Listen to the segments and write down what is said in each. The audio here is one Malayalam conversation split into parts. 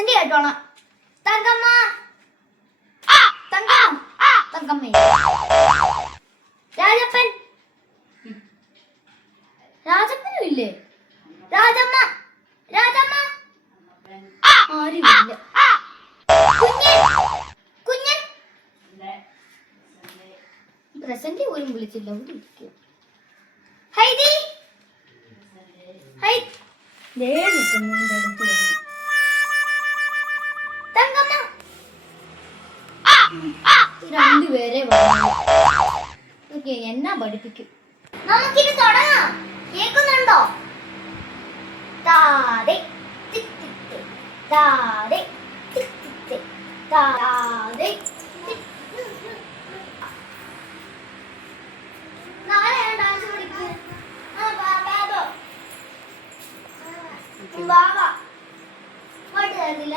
പഠിക്കണം തങ്കമ്മ. തങ്കം. തങ്കമ്മ. രാജപ്പൻ. രാജപ്പനും ഇല്ലേ? രാജമ്മ. രാജമ്മ. ആരുമില്ല കുഞ്ഞൻ. കുഞ്ഞൻ. പ്രസന്റ് പോലും വിളിച്ചില്ല. അവിടെ ഇരിക്കും. ഹൈദി. ഹൈ ദേ നിൽക്കുന്നു. രണ്ടുപേരെ ഓക്കെ എന്നാ പഠിപ്പിക്കും? നമുക്കിത് തുടങ്ങാം. കേൾക്കുന്നുണ്ടോ? താതെ. താതെ. താതെ ബാബോ. പാട്ട് തരുന്നില്ല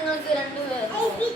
I'm not good at doing it.